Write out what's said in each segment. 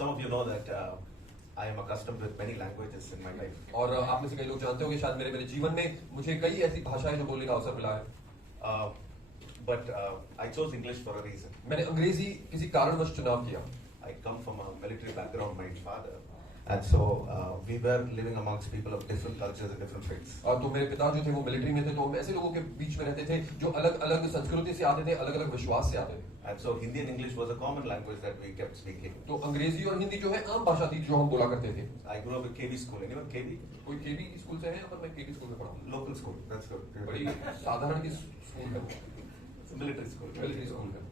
Some of you know that I am accustomed with many languages in my life. और आप में से कई लोग जानते हो कि शायद मेरे जीवन में मुझे कई ऐसी भाषाएं जो बोलने का अवसर मिला है। But I chose English for a reason. मैंने अंग्रेजी किसी कारणवश चुनाव किया। I come from a military background, my father, and so we were living amongst people of different cultures and different faiths. और तो मेरे पिता जो थे वो मिलिट्री में थे, तो हम ऐसे लोगों के बीच में रहते थे जो अलग अलग संस्कृति से आते थे, अलग अलग विश्वास से आते थे। And so Hindi and English was a common language that we kept speaking. तो अंग्रेजी और हिंदी जो है आम भाषा थी जो हम बोला करते थे। I grew up in KB school. Anyone KB? कोई केबी स्कूल से है या पर मैं केबी स्कूल में पढ़ा हूँ। Local school. That's good. बड़ी साधारण की स्कूल है, It's a military school. Military school है।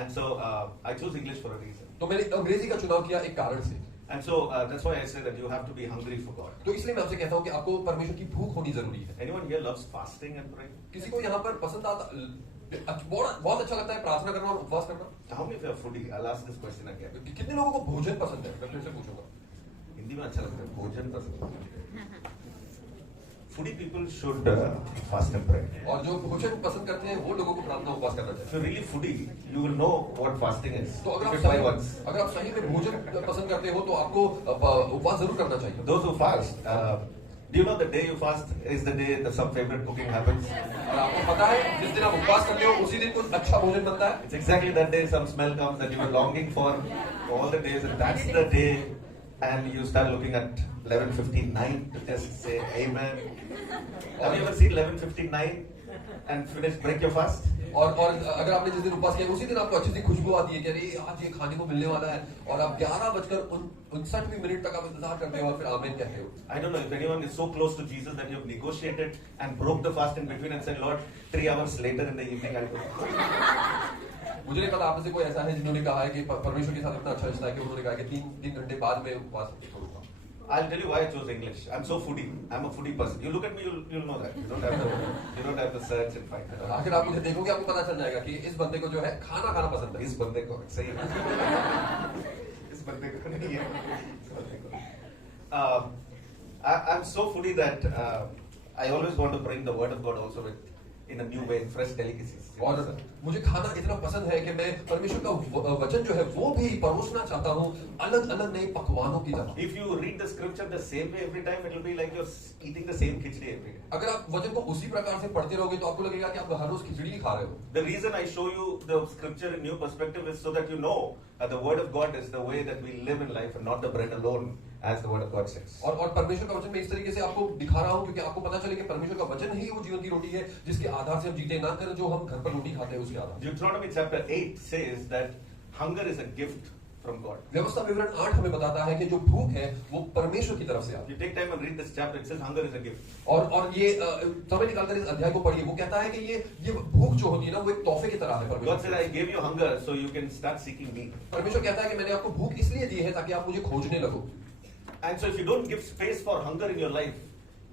And so I chose English for a reason. तो मैंने अंग्रेजी का चुनाव किया एक कारण से। And so that's why I say that you have to be hungry for God. तो इसलिए मैं आपसे कहता हूँ कि आपको परमेश्वर की भूख होनी जरूरी है। Anyone here loves fasting and praying? किसी को यहाँ पर पसंद आता, बहुत अच्छा लगता है प्रार्थना करना और उपवास करना? How many of you are foodie? I'll ask this question again. कितने लोगों को भोजन पसंद है? मैं फिर से पूछूंगा। हिंदी में अच्छा लगता है, भोजन पसंद है। Foodie people should fast and pray. और जो भोजन पसंद करते हैं वो लोगों को प्रार्थना उपवास करना If चाहिए। you're really foodie, you will know what fasting is. तो If you try once. अगर आप सही में भोजन पसंद करते हो तो आपको उपवास जरूर करना चाहिए। Those who fast, do you know the day you fast is the day that some favorite cooking happens? और आपको पता है जिस दिन आप उपवास करते हो उसी दिन कुछ अच्छा भोजन बनता है। It's exactly that day some smell comes that you were longing for all the days, and that's the day, and you start looking at 11:59 to just say amen. Have you ever seen 11:59 and finish break your fast? और अगर आपने जिस दिन उपवास किया उसी दिन आपको अच्छी सी खुशबू आती है कि अरे आज ये खाने को मिलने वाला है, और आप 11:59 तक आप इंतजार करते हो और फिर आमीन कहते हो। I don't know if anyone is so close to Jesus that you've negotiated and broke the fast in between and said, Lord, 3 hours later in the evening I'll go. मुझे नहीं पता आप में से कोई ऐसा है जिन्होंने कहा है कि परमेश्वर के साथ इतना अच्छा रिश्ता है कि उन्होंने कहा कि 3 घंटे बाद में उपवास करूंगा। I'll tell you why I chose English. I'm so foodie. I'm a foodie person. You look at me, you'll know that. You don't have to search and find it. आखिर आप मुझे देखोगे आपको पता चल जाएगा कि इस बंदे को जो है खाना खाना पसंद है। इस बंदे को सही है। इस बंदे को नहीं है। इस बंदे को। I'm so foodie that I always want to bring the word of God also in a new way, fresh delicacies. और मुझे खाना इतना पसंद है कि मैं परमेश्वर का वचन जो है वो भी परोसना चाहता हूँ अलग अलग नए पकवानों की तरह। If you read the scripture the same way every time, it will be like you're eating the same khichdi every day. अगर आप वचन को उसी प्रकार से पढ़ते रहोगे तो आपको लगेगा कि आप हर रोज खिचड़ी ही खा रहे हो। The reason I show you the scripture in new perspective is so that you know that the word of God is the way that we live in life and not the bread alone, as the word of God says. और परमेश्वर का वचन मैं इस तरीके से आपको दिखा रहा हूँ क्योंकि आपको पता चले कि परमेश्वर का वचन ही वो जीवन की रोटी है जिसके आधार से हम जीते, ना कर जो हम घर पर रोटी खाते हैं उसके आधार। Deuteronomy chapter 8 says that hunger is a gift from God. व्यवस्था विवरण 8 हमें बताता है कि जो भूख है वो परमेश्वर की तरफ से आती है। You take time and read this chapter. It says hunger is a gift. और ये समय निकालकर इस अध्याय को पढ़िए। वो कहता है कि ये भूख जो होती है ना वो एक तोहफे की तरह है। God said, I gave you hunger so you can start seeking me. परमेश्वर कहता है कि मैंने आपको भूख इसलिए दी है ताकि आप मुझे खोजने लगो। And so if you don't give space for hunger in your life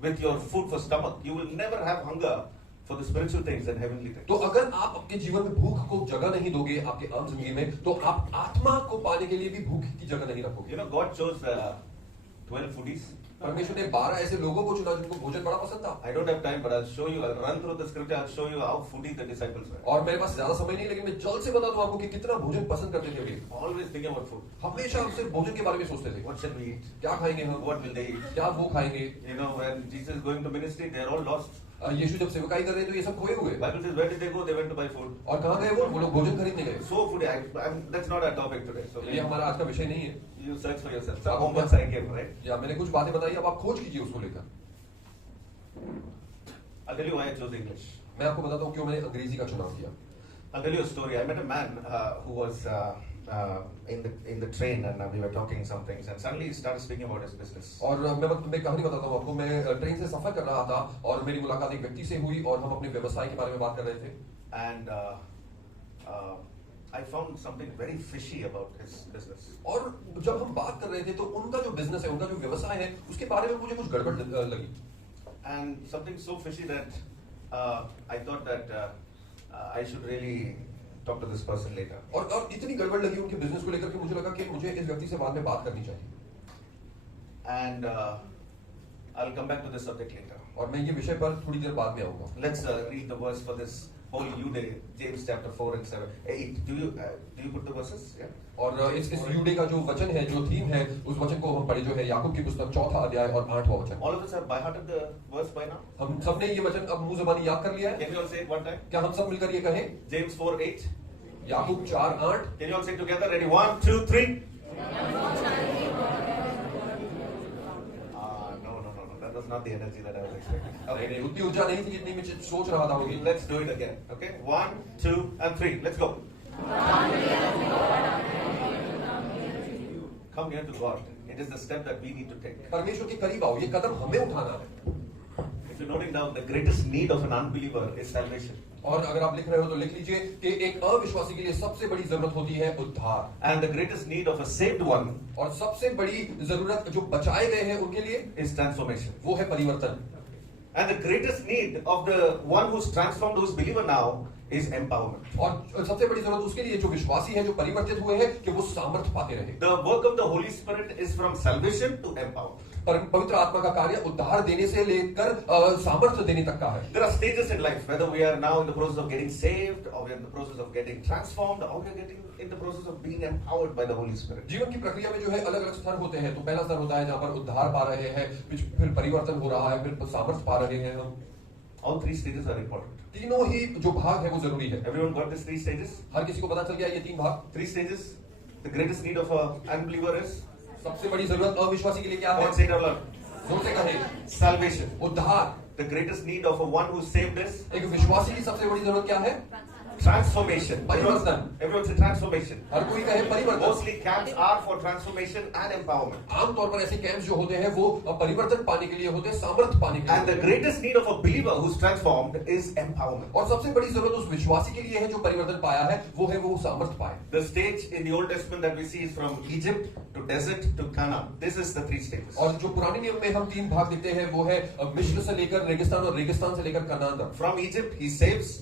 with your food for stomach, you will never have hunger for the spiritual things and heavenly things. तो अगर आप अपने जीवन में भूख को जगह नहीं दोगे आपके आम जिंदगी में तो आप आत्मा को पाने के लिए भी भूख की जगह नहीं रखोगे। You know, God chose 12 foodies. परमेश्वर ने 12 ऐसे लोगों को चुना जिनको भोजन बड़ा पसंद था। I don't have time, but I'll show you. I'll run through the scripture. I'll show you how foodie the disciples were. और मेरे पास ज्यादा समय नहीं, लेकिन मैं जल्द से बता दूं आपको कि कितना भोजन पसंद करते थे वे। Always thinking about food. हमेशा सिर्फ भोजन के बारे में सोचते थे। What shall we eat? क्या खाएंगे हम? What will they eat? क्या वो खाएंगे? You know, when Jesus is going to ministry, they're all lost. यीशु जब सेवकाई कर रहे थे तो ये सब खोए हुए। Bible says, where did they go? They went to buy food. और कहाँ गए वो लोग भोजन खरीदने गए। So foodie. That's not our topic today. So ये हमारा आज का विषय नहीं है। you search for yourself. Some homework I gave, right? या मैंने कुछ बातें बताई, अब आप खोज कीजिए उसको लेकर। I'll tell you why I chose English. मैं आपको बताता हूँ क्यों मैंने अंग्रेजी का चुनाव किया। I'll tell you a story. I met a man who was in the train, and we were talking some things, and suddenly he started speaking about his business. और मैं कहानी बताता हूँ आपको। मैं ट्रेन से सफर कर रहा था और मेरी मुलाकात एक व्यक्ति से हुई और हम अपने व्यवसाय के बारे में बात कर रहे थे। And I found something very fishy about his business. और जब हम बात कर रहे थे तो उनका जो बिजनेस है, उनका जो व्यवसाय है, उसके बारे में मुझे कुछ गड़बड़ लगी। And something so fishy that I thought that I should really talk to this person later. और इतनी गड़बड़ लगी उनके बिजनेस को लेकर के मुझे लगा कि मुझे इस व्यक्ति से बाद में बात करनी चाहिए। And I'll come back to this subject later. और मैं ये विषय पर थोड़ी देर बाद में आऊंगा। Let's read the verse for this whole you day, James chapter 4 and 7, 8. Do you put the verses? Yeah. और इस यूडे का जो वचन है, जो थीम है, उस वचन को हम पढ़े जो है याकूब की पुस्तक 4 अध्याय और 8वां वचन। All of us have by hearted the verse by now. हम सबने ये वचन अब मुंह ज़बानी याद कर लिया है। Can we all say it one time? क्या हम सब मिलकर ये कहें? James 4:8. Yakub 4:8। Can you all say it together? Ready? 1, 2, 3. No. That was not the energy that I was expecting. नहीं, Okay. उतनी ऊर्जा नहीं थी जितनी मैं सोच रहा था होगी। Let's do it again. Okay. 1, 2, and 3. Let's go. Come near to God. It is the step that we need to take. परमेश्वर के करीब आओ, ये कदम हमें उठाना है। If you're noting down, the greatest need of an unbeliever is salvation. और अगर आप लिख रहे हो तो लिख लीजिए कि एक अविश्वासी के लिए सबसे बड़ी जरूरत होती है उद्धार। And the greatest need of a saved one और सबसे बड़ी जरूरत जो बचाए गए हैं उनके लिए is transformation. वो है परिवर्तन। And the greatest need of the one who's transformed, who's believer now, is empowerment. और सबसे बड़ी जरूरत उसके लिए जो विश्वासी है, जो परिवर्तित हुए हैं, कि वो सामर्थ्य पाते रहे। The work of the Holy Spirit is from salvation to empowerment. पवित्र आत्मा का कार्य उद्धार देने से लेकर सामर्थ्य देने तक का है। There are stages in life, whether we are now in the process of getting saved, or we are in the process of getting transformed, or we are getting in the process of being empowered by the Holy Spirit. जीवन की प्रक्रिया में जो है अलग अलग स्तर होते हैं। तो पहला स्तर होता है जहाँ पर उद्धार पा रहे हैं, फिर परिवर्तन हो रहा है, फिर सामर्थ्य पा रहे हैं हम। All three stages are important. तीनों ही जो भाग है वो जरूरी है। Everyone got these three stages? हर किसी को पता चल गया ये तीन भाग। Three stages. The greatest need of an unbeliever is? सबसे बड़ी जरूरत अविश्वासी के लिए क्या है? What say it out loud? जोर से कहें। Salvation. उद्धार। The greatest need of a one who's saved is? एक विश्वासी की सबसे बड़ी जरूरत क्या है? Transformation. परिवर्तन। Everyone say transformation. हर कोई कहे परिवर्तन। Mostly camps are for transformation and empowerment. आमतौर पर ऐसे कैंप्स जो होते हैं वो परिवर्तन पाने के लिए होते हैं, सामर्थ्य पाने के लिए। And the greatest need of a believer who's transformed is empowerment. और सबसे बड़ी जरूरत उस विश्वासी के लिए है जो परिवर्तन पाया है, वो है वो सामर्थ्य पाए। The stage in the Old Testament that we see is from Egypt to desert to Canaan. This is the three stages. और जो पुराने नियम में हम तीन भाग देखते हैं वो है मिस्र से लेकर रेगिस्तान और रेगिस्तान से लेकर कनान तक। From Egypt he saves,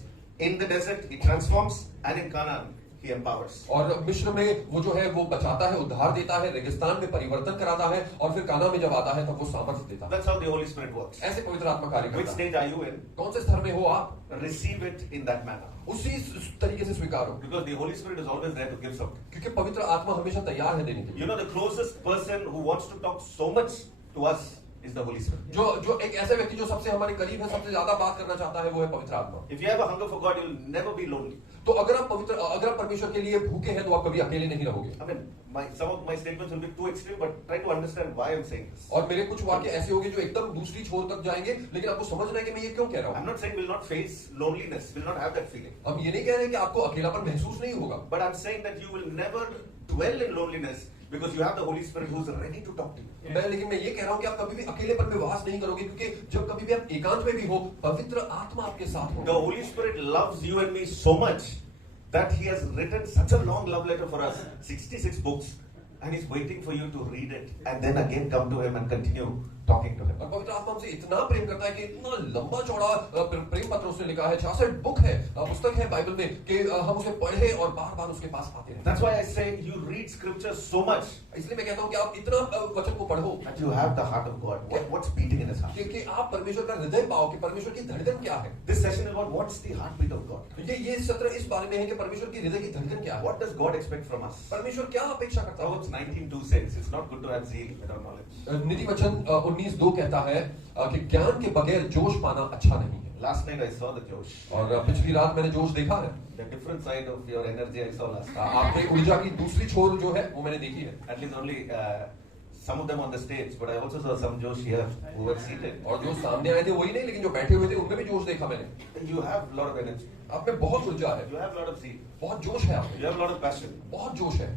in the desert he transforms, and in Canaan he empowers. और मिस्र में वो जो है वो बचाता है, उद्धार देता है, रेगिस्तान में परिवर्तन कराता है, और फिर कानान में जब आता है तब वो सामर्थ्य देता है। That's how the Holy Spirit works. ऐसे पवित्र आत्मा कार्य Which करता है। stage are you in? कौन से स्तर में हो आप? Receive it in that manner. उसी तरीके से स्वीकारो, Because the Holy Spirit is always there to give something. क्योंकि पवित्र आत्मा हमेशा तैयार है देने के लिए। You know, the closest person who wants to talk so much to us is the Holy Spirit. जो एक ऐसा व्यक्ति जो सबसे हमारे करीब है, सबसे ज्यादा बात करना चाहता है, वो है पवित्र आत्मा। If you have a hunger for God, you'll never be lonely. तो अगर आप परमेश्वर के लिए भूखे हैं तो आप कभी अकेले नहीं रहोगे। I mean, some of my statements will be too extreme, but try to understand why I'm saying this. और मेरे कुछ वाक्य ऐसे होंगे जो एकदम दूसरी छोर तक जाएंगे, लेकिन आपको समझना है कि मैं ये क्यों कह रहा I'm हूँ। not saying we'll not face loneliness, we'll not have that feeling. हम ये नहीं कह रहे कि आपको अकेलापन महसूस नहीं होगा, But I'm saying that you will never dwell in loneliness because you have the Holy Spirit who's ready to talk to you. लेकिन मैं ये कह रहा हूँ कि आप कभी भी अकेलेपन में वास नहीं करोगे, क्योंकि जब कभी भी आप एकांत में भी हो, पवित्र आत्मा आपके साथ The हो। Holy Spirit loves you and me so much that He has written such a long love letter for us, 66 books, and He's waiting for you to read it and then again come to Him and continue talking to Him. और पवित्र आत्मा हमसे इतना प्रेम करता है कि इतना लंबा चौड़ा प्रेम पत्र उसने लिखा है, 66 बुक है, पुस्तक है बाइबल में, कि हम उसे पढ़े और बार बार उसके पास आते हैं। That's why I say you read scripture so much इसलिए मैं कहता हूँ कि आप इतना वचन को पढ़ो that you have the heart of God. What's beating in His heart? कि आप परमेश्वर का हृदय पाओ, कि परमेश्वर की धड़कन क्या है। This session is about what's the heartbeat of God. ये सत्र इस बारे में है कि परमेश्वर की हृदय की धड़कन क्या है। What does God expect from us? परमेश्वर क्या अपेक्षा करता है। Proverbs 19:2 says it's not good to have zeal without knowledge. नीति वचन 19:2 कहता है कि ज्ञान के बगैर जोश पाना अच्छा नहीं है। Last night I saw the Josh. और पिछली रात मैंने जोश देखा है। The different side of your energy I saw last night. आपके ऊर्जा की दूसरी छोर जो है वो मैंने देखी है। At least only some of them on the stage, but I also saw some Josh here who were seated. और जो सामने आए थे वही नहीं, लेकिन जो बैठे हुए थे उनमें भी जोश देखा मैंने। You have a lot of energy. आप में बहुत ऊर्जा है, You have a lot of zeal. बहुत जोश है, आप You have a lot of passion. बहुत जोश है।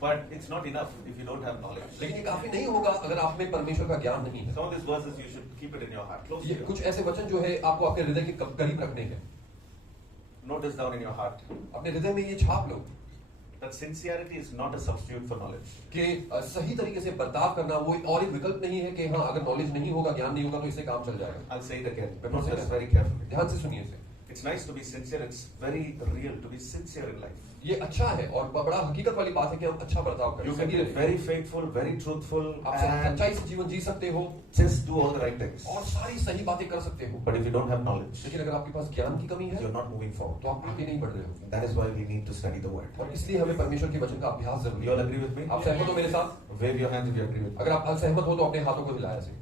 But it's not enough if you don't have knowledge. लेकिन ये काफी नहीं होगा अगर आप में परमेश्वर का ज्ञान नहीं है। Some of these verses you should keep it in your heart. Close to ये you. कुछ ऐसे वचन जो है आपको आपके हृदय के करीब रखने हैं। Note this down in your heart. अपने हृदय में ये छाप लो That sincerity is not a substitute for knowledge. कि सही तरीके से बर्ताव करना वो और एक विकल्प नहीं है कि हाँ अगर नॉलेज नहीं होगा, ज्ञान नहीं होगा तो इससे काम चल जाएगा। I'll say it again. मैं फिर से Note this कहता हूं। very carefully. ध्यान से सुनिए इसे। It's nice to be sincere. It's very real to be sincere in life. ये अच्छा है और बड़ा हकीकत वाली बात है कि हम अच्छा बर्ताव करें, You can सही be रहे। very faithful, very truthful, आप and सच्चाई से जीवन जी सकते हो just do all the right things. और सारी सही बातें कर सकते हो, But if you don't have knowledge, लेकिन अगर आपके पास ज्ञान की कमी है you're not moving forward. तो आप आगे नहीं बढ़ रहे हो। That is why we need to study the word. और इसलिए हमें परमेश्वर के वचन का अभ्यास जरूरी You all है। agree with me? आप सहमत हो मेरे साथ? Wave your hands if you agree with me. अगर आप असहमत हो तो अपने हाथों को हिलाया से।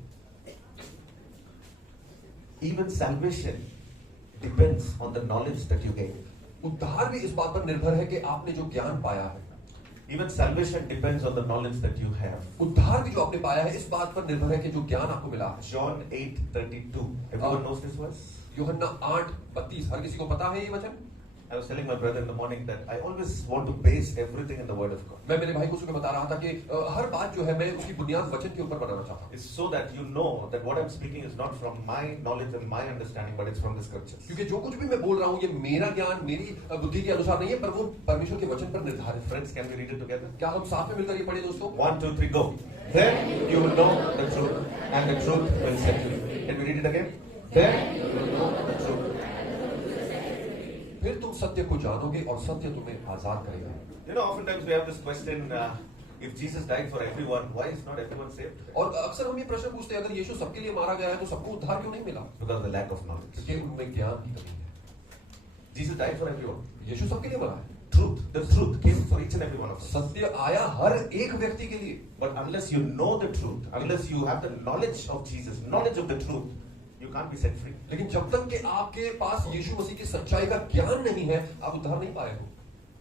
Even salvation depends on the knowledge that you gain. उद्धार भी इस बात पर निर्भर है कि आपने जो ज्ञान पाया है। Even salvation depends on the knowledge that you have. उद्धार भी जो आपने पाया है इस बात पर निर्भर है कि जो ज्ञान आपको मिला है। John 8:32. Everyone knows this verse? यूहन्ना 8:32, हर किसी को पता है ये वचन? I was telling my brother in the morning that I always want to base everything in the word of God. मैं मेरे भाई को सुबह बता रहा था कि हर बात जो है मैं उसकी बुनियाद वचन के ऊपर बनाना चाहता हूँ। It's so that you know that what I'm speaking is not from my knowledge and my understanding, but it's from the scriptures. क्योंकि जो कुछ भी मैं बोल रहा हूँ ये मेरा ज्ञान मेरी बुद्धि के अनुसार नहीं है, पर वो परमेश्वर के वचन पर निर्धारित है। Friends, can we read it together? क्या हम साथ में मिलकर ये पढ़े दोस्तों? 1, 2, 3, go. Then you will know the truth, and the truth will set you free. Can we read it again? Then you will know the truth. फिर तुम सत्य को जानोगे और सत्य तुम्हें आजाद करेगा। You know, oftentimes we have this question: if Jesus died for everyone, why is not everyone saved? और अक्सर हम ये प्रश्न पूछते हैं, अगर यीशु सबके लिए मारा गया है तो सबको उद्धार क्यों नहीं मिला? Because of the lack of knowledge. क्योंकि उनमें ज्ञान की कमी है। Jesus died for everyone. यीशु सबके लिए मरा है। The truth came for each and every one of us. सत्य आया हर एक व्यक्ति के लिए। But unless you know the truth, unless you have the knowledge of Jesus, knowledge of the truth, you can't be set free. लेकिन जब तक कि आपके पास यीशु मसीह की सच्चाई का ज्ञान नहीं है, आप उद्धार नहीं पाए हो।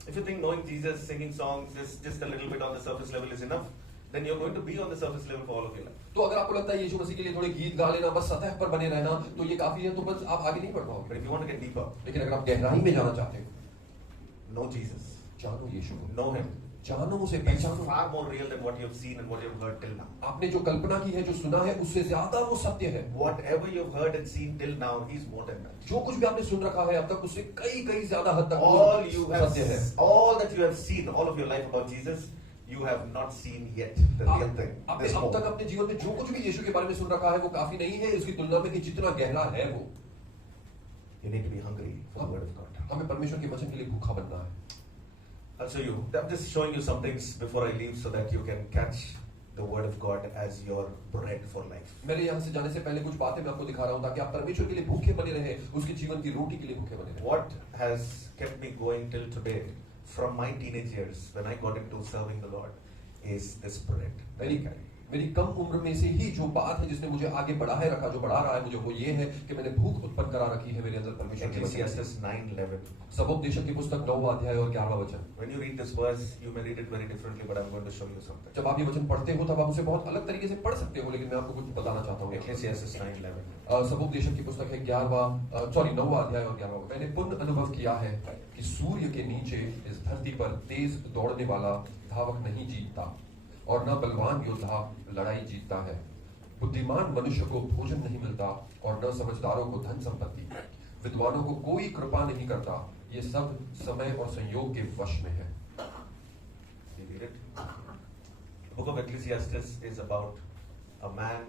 If you think knowing Jesus, singing songs, just a little bit on the surface level is enough, then you're going to be on the surface level for all of your life. तो अगर आपको लगता है यीशु मसीह के लिए थोड़े गीत गा लेना, बस सतह पर बने रहना, तो ये काफी है, तो बस आप आगे नहीं बढ़ But पाओगे। if you want to get deeper, लेकिन अगर आप गहराई में जाना चाहते हो, know Jesus, जानो यीशु को, know Him. जानो उसे, He's पहचानो। far more real than what you've seen and what you've heard till now. आपने जो कल्पना की है, जो सुना है, उससे ज्यादा वो सत्य है। Whatever you've heard and seen till now, He's more than that. जो कुछ भी आपने सुन रखा है अब तक, उससे कई ज्यादा हद तक All you have, सत्य है। all that you have seen, all of your life about Jesus, you have not seen yet the real thing. आपने There's अब तक more. अपने जीवन में जो कुछ भी यीशु के बारे में सुन रखा है, वो काफी नहीं है इसकी तुलना में कि जितना गहरा है वो। You need to be hungry for the Word of God. हमें परमेश्वर के वचन के लिए भूखा बनना है। I'll show you. I'm just showing you some things before I leave so that you can catch the Word of God as your bread for life. मेरे यहाँ से जाने से पहले कुछ बातें मैं आपको दिखा रहा हूँ ताकि आप परमेश्वर के लिए भूखे बने रहे, उसके जीवन की रोटी के लिए भूखे बने रहे। What has kept me going till today from my teenage years when I got into serving the Lord is this bread that I carry. मेरी कम उम्र में से ही जो बात है जिसने मुझे आगे बढ़ाए रखा, जो बढ़ा रहा है मुझे, वो ये है कि मैंने भूख उत्पन्न करा रखी है मेरे अंदर परमेश्वर के वचन। Ecclesiastes 9:11. सबोपदेशक की पुस्तक 9वां अध्याय और 11वां वचन। When you read this verse, you may read it very differently, but I'm going to show you something. जब आप ये वचन पढ़ते हो तब आप उसे बहुत अलग तरीके से पढ़ सकते हो, लेकिन मैं आपको कुछ बताना चाहता हूँ। Ecclesiastes 9:11. सबोपदेशक की पुस्तक है 9वां अध्याय और 11वां। मैंने पुण्य अनुभव किया है कि सूर्य के नीचे इस धरती पर तेज दौड़ने वाला धावक नहीं जीतता और न बलवान योद्धा लड़ाई जीतता है। बुद्धिमान मनुष्य को भोजन नहीं मिलता और न समझदारों को धन संपत्ति। विद्वानों को कोई कृपा नहीं करता, ये सब समय और संयोग के वश में है। You read it? The book of Ecclesiastes is about a man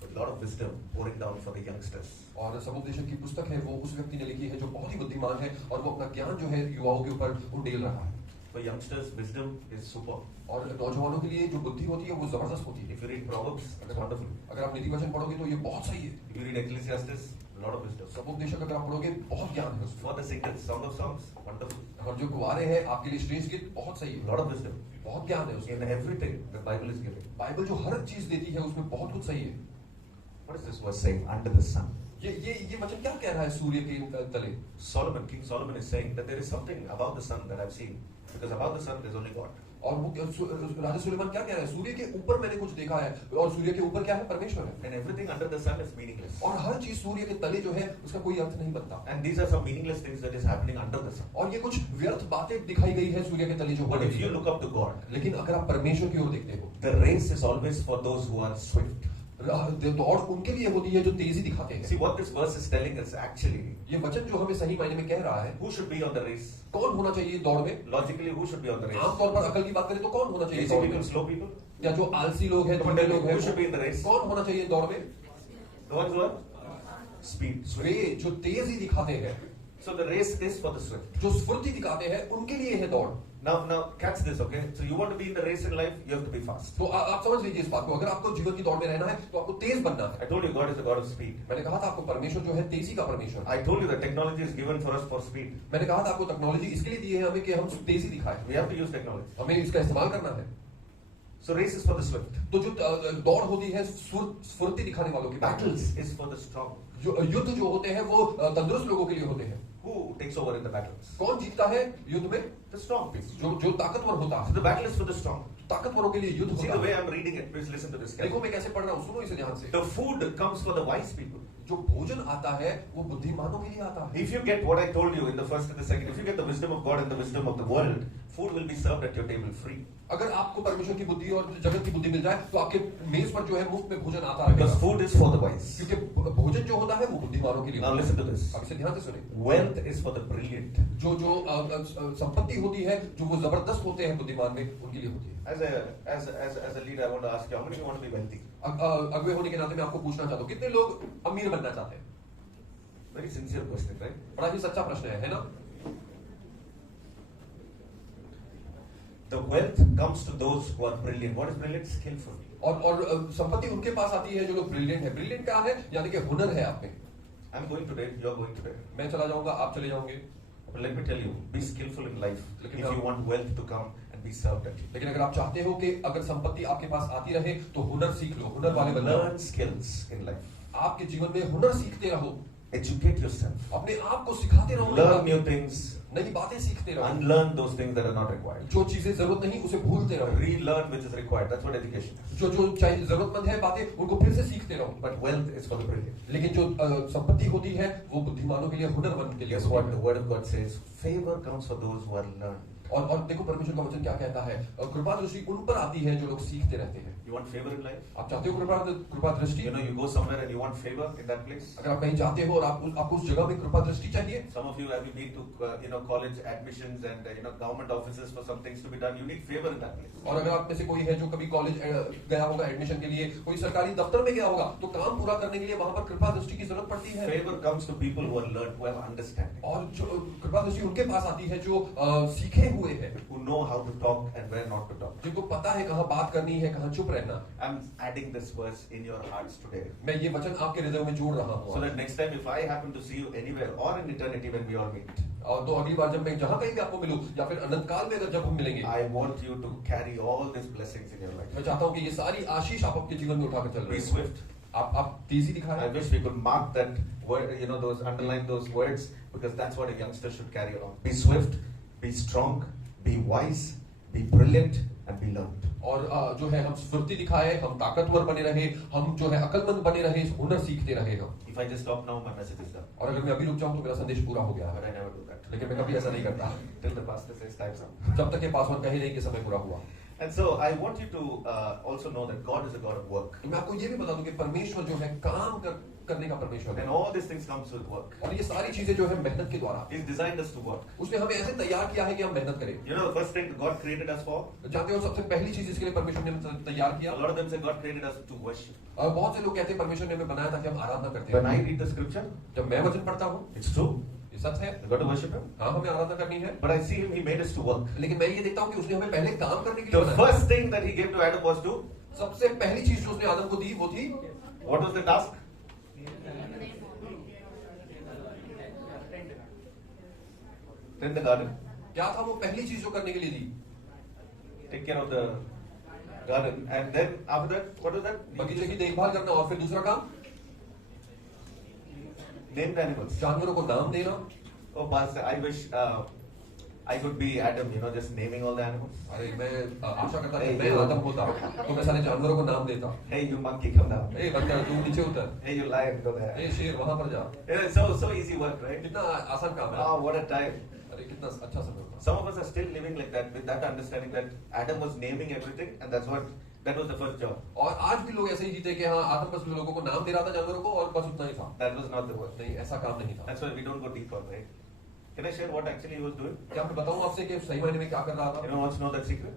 with a lot of wisdom pouring down for the youngsters. और सबोपदेशक की पुस्तक है, वो उस व्यक्ति ने लिखी है जो बहुत ही बुद्धिमान है और वो अपना ज्ञान जो है युवाओं के ऊपर उंडेल रहा है। For youngsters, wisdom is super. और नौजवानों के लिए जो बुद्धि होती है वो जबरदस्त होती है। If you read Proverbs, it's wonderful. अगर आप नीति वचन पढ़ोगे तो ये बहुत सही है। If you read Ecclesiastes, a lot of wisdom. सबोपदेशक अगर आप पढ़ोगे बहुत ज्ञान है उसमें। For the singles, Song of Songs, wonderful. और जो कुंवारे हैं आपके लिए श्रेष्ठ गीत बहुत सही A है, lot of wisdom. बहुत ज्ञान है उसमें। In everything, the Bible is giving. Bible जो हर चीज देती है उसमें बहुत कुछ सही है। What is this verse saying? Under the sun. ये वचन क्या कह रहा है सूर्य के तले? Solomon, King Solomon is saying that there is something about the sun that I've seen. Because about the sun, there's only God. और वो राजा सुलेमान क्या कह रहा है? सूर्य के ऊपर मैंने कुछ देखा है और सूर्य के ऊपर क्या है? परमेश्वर है। And everything under the sun is meaningless. और हर चीज सूर्य के तले जो है उसका कोई अर्थ नहीं बनता। And these are some meaningless things that is happening under the sun. और ये कुछ व्यर्थ बातें दिखाई गई है सूर्य के तले जो हो But if रही you है। look up to God, लेकिन अगर आप परमेश्वर की ओर देखते हो, the race is always for those who are swift. दौड़ उनके लिए होती है जो तेजी दिखाते हैं। See what this verse is telling us actually. ये वचन जो हमें सही मायने में कह रहा है, Who should be on the race? कौन होना चाहिए दौड़ में? Logically, who should be on the race? आमतौर पर अकल की बात करें तो कौन होना चाहिए Lazy दौड़ में? people, slow people? या जो आलसी लोग हैं, धुंधले लोग हैं, Who should be in the race? कौन होना चाहिए दौड़ में? The ones who are speed. वे जो तेजी दिखाते हैं। So the race is for the swift. जो स्फूर्ति दिखाते हैं उनके लिए है दौड़। Now catch this, okay? So you want to be in the race in life, you have to be fast. तो आप समझ लीजिए इस बात को, अगर आपको जीवन की दौड़ में रहना है तो आपको तेज बनना है। I told you God is a God of speed. मैंने कहा था आपको परमेश्वर जो है तेजी का परमेश्वर है। I told you that technology is given for us for speed. मैंने कहा था आपको टेक्नोलॉजी इसके लिए दी है हमें कि हम तेजी दिखाएं। We have to use technology. हमें इसका इस्तेमाल करना है। So race is for the swift. तो जो दौड़ होती है स्फूर्ति दिखाने वालों की, Battles is for the strong. जो युद्ध जो होते हैं वो तंदुरुस्त लोगों के लिए होते हैं। Who takes over in the battles? कौन जीतता है युद्ध में? The strong people. जो ताकतवर होता So है। the battle is for the strong. ताकतवरों के लिए युद्ध See होता the way है। I'm reading it. Please listen to this. देखो मैं कैसे पढ़ रहा हूँ, सुनो इसे ध्यान से। The food comes for the wise people. जो भोजन आता है वो बुद्धिमानों के लिए आता है। If you get what I told you in the first and the second, if you get the wisdom of God and the wisdom of the world, food will be served at your table free. अगर आपको परमेश्वर की बुद्धि और जगत की बुद्धि मिल जाए तो आपके मेज पर जो है मुफ्त में भोजन आता Because रहेगा। food is for the wise. क्योंकि भोजन जो होता है वो बुद्धिमानों के लिए Now होता है। listen to this. अब इसे ध्यान से सुनिए। Wealth is for the brilliant. जो संपत्ति होती है जो वो जबरदस्त होते हैं बुद्धिमान में उनके लिए होती है। As a leader, I want to ask you, how many of you want to be wealthy? अगुवे होने के नाते मैं आपको पूछना चाहता हूँ, कितने लोग अमीर बनना चाहते हैं? Very sincere question, right? बड़ा ही सच्चा प्रश्न है ना? The wealth comes to those who are brilliant. What is brilliant? Skillful. और संपत्ति उनके पास आती है जो लोग ब्रिलियंट है। ब्रिलियंट क्या है? यानी कि हुनर है आप में। I'm going today. You're going today. मैं चला जाऊंगा, आप चले जाओगे। But let me tell you, be skillful in life if लेकिन you want wealth to come and be served at you. लेकिन अगर आप चाहते हो कि अगर संपत्ति आपके पास आती रहे तो हुनर सीख लो, हुनर वाले बन जाओ। Learn skills in life. आपके जीवन में हुनर सीखते रहो, Educate yourself. अपने आप को सिखाते रहो, Learn new things. नई बातें सीखते रहो, Unlearn those things that are not required. जो चीजें जरूरत नहीं उसे भूलते रहो, Relearn which is required. That's what education is. जो चाहिए जरूरतमंद है बातें उनको फिर से सीखते रहो। But wealth is for the brilliant. लेकिन जो संपत्ति होती है वो बुद्धिमानों के लिए, हुनरमंद के लिए Guess होती what? है। The word of God says, favor comes for those who are learned. और देखो परमेश्वर का वचन क्या कहता है, कृपा दृष्टि उन पर आती है जो लोग सीखते रहते हैं। You want favor in life? आप चाहते हो कृपा दृष्टि? You know, you go somewhere and you want favor in that place. अगर आप कहीं जाते हो और आपको उस जगह में कृपा दृष्टि चाहिए। Some of you have been to college admissions and government offices for some things to be done. You need favor in that place. और अगर आप में से कोई है जो कभी कॉलेज गया होगा एडमिशन के लिए, कोई सरकारी दफ्तर में गया होगा, तो काम पूरा करने के लिए वहां पर कृपा दृष्टि की जरूरत पड़ती है। Favor comes to people who are learned, who have understanding, और जो कृपा दृष्टि उनके पास आती है जो सीखे हुए हैं, who know how to talk and where not to talk. जिनको पता है कहाँ बात करनी है, कहाँ चुप रहना। I'm adding this verse in your hearts today, मैं ये वचन आपके हृदय में जोड़ रहा so हूँ, that next time if I happen to see you anywhere or in eternity when we all meet, और तो अगली बार जब मैं जहाँ कहीं भी आपको मिलूं या फिर अनंत काल में अगर जब हम मिलेंगे, I want you to carry all these blessings in your life. मैं चाहता हूँ कि ये सारी आशीष आप आपके जीवन में उठाकर चल Be रहे हैं। swift. आप तेजी I दिखाएं। wish we could mark that word, those underline those words, because that's what a youngster should carry along. Be swift, be strong, be wise, be brilliant, and be learned. और जो है हम स्फूर्ति दिखाए, हम ताकतवर बने रहे, हम जो है अकलमंद बने रहे, हुनर सीखते रहे हम। If I just stop now, my message is done. और अगर मैं अभी रुक जाऊं तो मेरा संदेश पूरा हो गया But है, I never do that. लेकिन मैं कभी ऐसा नहीं करता Till the pastor says time's up. जब तक ये पासवान कहे नहीं कि समय पूरा हुआ। And so I want you to also know that God is a God of work. तो मैं आपको ये भी बता दूं कि परमेश्वर जो है काम करने का परमेश्वर And है, all these things comes with work. और ये सारी चीजें जो है मेहनत के द्वारा। He's designed us to work. उसने हमें ऐसे तैयार किया है कि हम मेहनत करें। You know the first thing God created us for? जानते हो सबसे पहली चीज इसके लिए परमेश्वर ने हमें तैयार किया। A lot of them say God created us to worship. और बहुत से लोग कहते हैं परमेश्वर ने हमें बनाया ताकि हम आराधना करते When I हैं। read the scripture, जब मैं वचन पढ़ता हूँ, it's true. ये सच है, We got to worship Him. हाँ हमें आराधना करनी है, But I see Him, He made us to work. लेकिन मैं ये देखता हूँ कि उसने हमें पहले काम करने के लिए The बनाया। first thing that He gave to Adam was to, सबसे पहली चीज जो उसने आदम को दी वो थी, what was the task? Tend the garden. क्या था वो पहली चीज जो करने के लिए दी? Take care of the garden. And then after that, what was that? बगीचे की देखभाल करना, और फिर दूसरा काम Name the animals. जानवरों को नाम देना। Oh, Pastor, I wish I could be Adam, just naming all the animals. अरे मैं आशा करता कि मैं आदम होता तो मैं सारे जानवरों को नाम देता। Hey, you monkey, come down. ए बंदर तू नीचे उतर, Hey, you lion, go there. ए शेर वहां पर जा। It's so easy work, right? कितना आसान काम है। Ah, what a time. अरे कितना अच्छा समय होता। Some of us are still living like that, with that understanding that Adam was naming everything, and that was the first job. और आज भी लोग ऐसे ही जीते कि हाँ आदम बस लोगों को नाम दे रहा था जानवरों को और बस उतना ही था। That was not the work. नहीं, ऐसा काम नहीं था। That's why we don't go deeper, right? Can I share what actually he was doing? क्या मैं बताऊं आपसे कि सही मायने में क्या कर रहा था? Anyone wants to know that secret?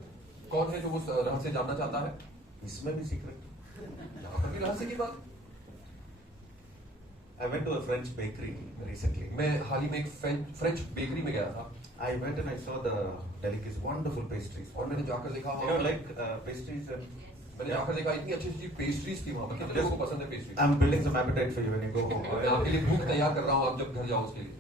कौन है जो उस रहस्य जानना चाहता है? इसमें भी secret. यहाँ पर भी रहस्य की बात। I went to a French bakery recently. मैं हाल ही में एक फ्रेंच बेकरी में गया था I went and I saw the delicacies, wonderful pastries. और मैंने जाकर देखा You know, like pastries and. मैंने जाकर देखा इतनी अच्छी अच्छी पेस्ट्रीज थी वहाँ पर कितने लोगों को पसंद है pastry I'm building some appetite for you when you go home. मैं आपके लिए भूख तैयार कर रहा हूँ आप जब घर जाओ उसके लिए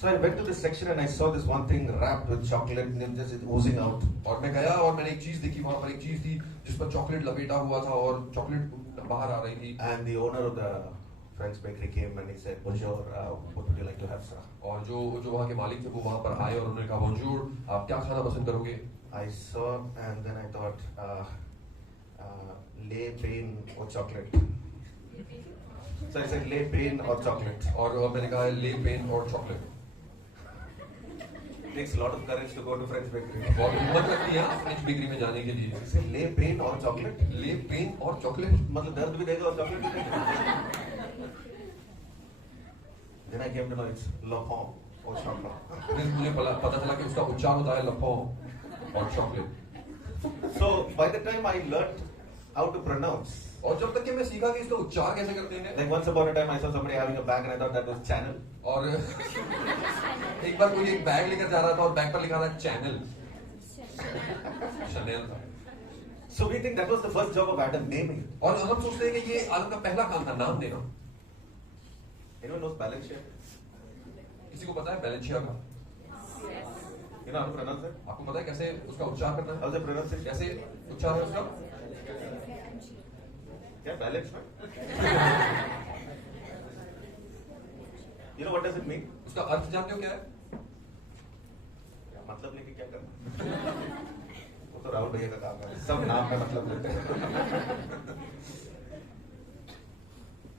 So I went to this section and I saw this one thing wrapped with chocolate and just oozing out. और मैं गया और मैंने एक चीज देखी वहाँ पर एक चीज थी जिस पर चॉकलेट लपेटा हुआ था और चॉकलेट बाहर आ रही थी And the owner of the French bakery came and he said, "Bonjour, what would you like to have, sir?" और जो वहाँ के मालिक थे वो वहाँ पर आए और उन्होंने कहा बोंजूर आप क्या खाना पसंद करोगे I saw and then I thought, lay pain or chocolate. So I said, lay pain or chocolate. और मैंने कहा ले पेन और chocolate Takes a lot of courage to go to French bakery. बहुत हिम्मत लगती है फ्रेंच बेकरी में जाने के लिए I said, lay pain or chocolate. ले पेन और चॉकलेट मतलब दर्द भी देगा और चॉकलेट भी देगा. Then I came to know it's lopon or chocolate. फिर मुझे पता चला कि उसका उच्चार होता है लफो और chocolate So by the time I learned how to pronounce, और जब तक कि मैं सीखा कि इसका उच्चार कैसे करते हैं like once upon a time I saw somebody having a bag and I thought that was channel. और एक बार कोई एक बैग लेकर जा रहा था और बैग पर लिखा था चैनल शनेल था So we think that was the first job of Adam, naming. और हम सोचते हैं कि ये आदम का पहला काम था नाम देना Anyone knows balance sheet? किसी को पता है बैलेंशिया का You know how to pronounce it? आपको पता है कैसे उसका उच्चार करना है How's the pronunciation? कैसे उच्चार है उसका Yeah, balance, right? You know what does it mean? उसका अर्थ जानते हो क्या है मतलब लेके क्या करना? वो तो राहुल भैया का काम है. सब नाम में मतलब लेते हैं.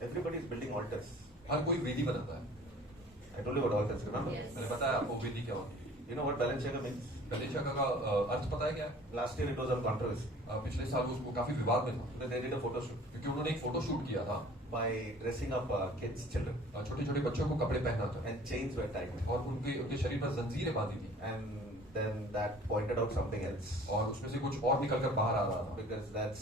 Everybody is building altars. हर कोई वेदी बनाता है I told you what altars, remember? मैंने बताया आपको वेदी क्या होती है You know what Balenciaga means? बैलेंशिया का अर्थ पता है क्या है Last year it was on controversy. पिछले साल वो काफी विवाद में था They did a photo shoot क्योंकि उन्होंने एक फोटो शूट किया था by dressing up kids, children, छोटे छोटे बच्चों को कपड़े पहना था and chains were tied. और उनके शरीर पर जंजीरें बांधी थी And then that pointed out something else. और उसमें से कुछ और निकल कर बाहर आ रहा था Because that's,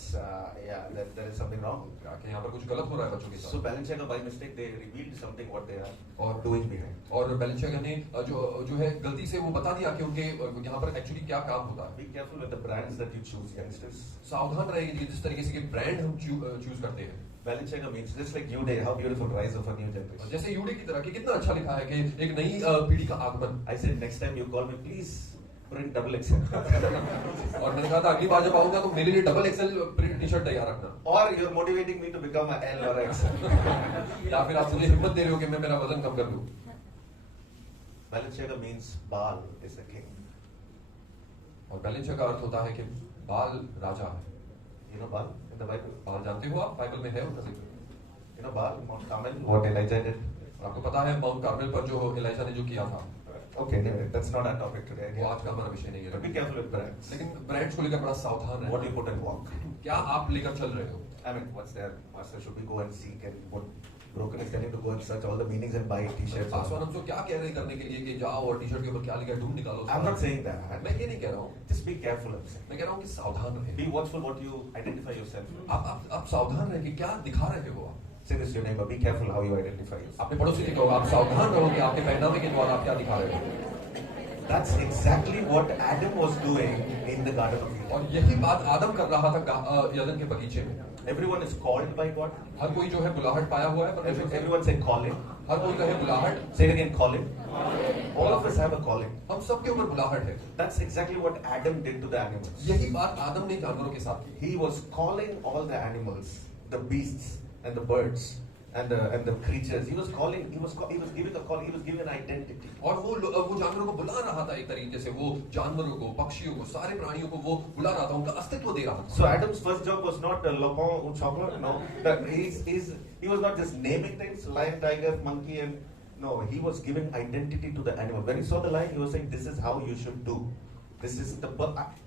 there is something wrong. कि यहाँ पर कुछ गलत हो रहा है बच्चों के So साथ Balenciaga by mistake they revealed something what they are और doing behind. और बैलेंशिया ने जो है गलती से वो बता दिया कि उनके यहाँ पर एक्चुअली क्या काम होता है Be careful with the brands that you choose, youngsters. सावधान रहेंगे जिस तरीके से ब्रांड हम चूज करते हैं Balenciaga means just like you day, how beautiful rise of a new generation. जैसे यूडी की तरह कि कितना अच्छा लिखा है कि एक नई पीढ़ी का आगमन I said next time you call me, please print double XL. और मैंने कहा था अगली बार जब आऊंगा तो मेरे लिए double XL print T shirt तैयार रखना Or you're motivating me to become a L or XL. या फिर आप मुझे हिम्मत दे रहे हो कि मैं मेरा वजन कम कर दूं Balenciaga means Baal is the king. और बैलेंशिया का अर्थ होता है कि बाल राजा है You know Baal in the Bible? बाल जानते हो आप बाइबल में है उनका जिक्र You know Baal, Mount Carmel, what Elijah did? और आपको पता है माउंट कार्मेल पर जो एलिजा ने जो किया था Okay, anyway, that's not our topic today. वो आज का हमारा विषय नहीं But be है careful with brands. लेकिन ब्रांड्स को लेकर बड़ा सावधान What you है put and walk. क्या आप लेकर चल रहे हो I mean, what's there? Master, should we go and seek and what broken is telling to go and search all the meanings and buy t-shirts? आसमान हमको क्या कह रहे हैं करने के लिए कि जाओ और टी शर्ट के ऊपर क्या लिखा है ढूंढ निकालो I'm not saying that. मैं ये नहीं कह रहा हूँ Just be careful, I'm saying. मैं कह रहा हूँ कि सावधान रहे Be watchful what you identify yourself. आप सावधान रहे कि क्या दिखा रहे हो आप Say this to your neighbor. Be careful how you identify yourself. अपने पड़ोसी से कहो आप सावधान रहो कि आपके पहनावे के द्वारा आप क्या दिखा रहे हो That's exactly what Adam was doing in the Garden of Eden. और यही बात आदम कर रहा था यदन के बगीचे में Everyone is called by God. हर कोई जो है बुलाहट पाया हुआ है परमेश्वर से Everyone say calling. हर कोई कहे बुलाहट Say it again, calling. All of us have a calling. हम सबके ऊपर बुलाहट है That's exactly what Adam did to the animals. यही बात आदम ने जानवरों के साथ की He was calling all the animals, the beasts and the birds and the creatures. He was calling. He was giving a call. He was giving an identity. और वो जानवरों को बुला रहा था एक तरीके से वो जानवरों को पक्षियों को सारे प्राणियों को वो बुला रहा था उनका अस्तित्व दे रहा था So Adam's first job was not lopon or chocolate. No, that he was not just naming things, lion, tiger, monkey, and no, he was giving identity to the animal. When he saw the lion, he was saying, "This is how you should do. This is the."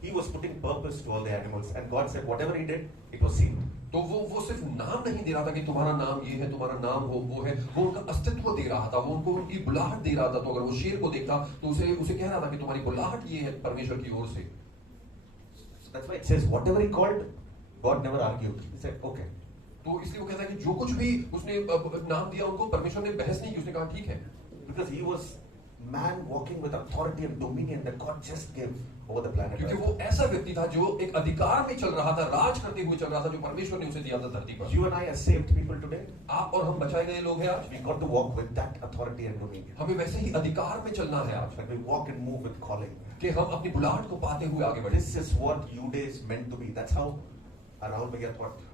He was putting purpose to all the animals, and God said, whatever he did, it was seen. तो वो सिर्फ नाम नहीं दे रहा था कि तुम्हारा नाम ये है तुम्हारा नाम वो है वो उनका अस्तित्व दे रहा था वो उनको उनकी बुलाहट दे रहा था तो अगर वो शेर को देखता तो उसे कह रहा था कि तुम्हारी बुलाहट ये है परमेश्वर की ओर से That's why it says whatever he called, God never argued. He said, okay. तो इसलिए वो कहता है कि जो कुछ भी उसने नाम दिया उनको, परमेश्वर ने बहस नहीं की, उसने कहा ठीक है, because he was man walking with authority and dominion that God just gave over the planet क्योंकि Earth. वो ऐसा व्यक्ति था जो एक अधिकार में चल रहा था, राज करते हुए चल रहा था, जो परमेश्वर ने उसे दिया था धरती पर। You and I are saved people today. आप और हम बचाए गए लोग हैं आज, We got to walk with that authority and dominion. हमें वैसे ही अधिकार में चलना है आज, That we walk and move with calling. कि हम अपनी बुलाहट को पाते हुए आगे बढ़े। This is what Jude is meant to be. That's how Rahul Bhaiya thought.